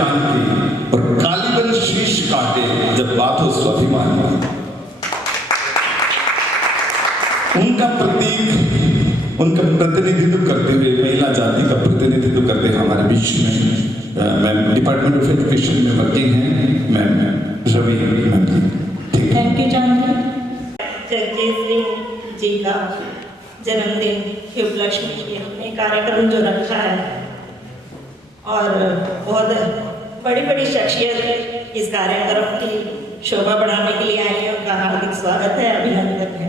जान की और कालीबन शीश काटे जब बात हो स्वाभिमान की। उनका प्रतीक, उनका प्रतिनिधित्व करते हुए, महिला जाति का प्रतिनिधित्व करते हुए हमारे बीच में मैम डिपार्टमेंट ऑफ एजुकेशन में वर्किंग हैं ma'am Ravi ma'am ji. Thank you Janaki. Jagjit Singh ji का जन्मदिन के उपलक्ष्य में हमने कार्यक्रम जो रखा है और बहुत बड़ी बड़ी शख्सियत इस कार्यक्रम की शोभा बढ़ाने के लिए आई है, उनका हार्दिक स्वागत है, अभिनंदन है।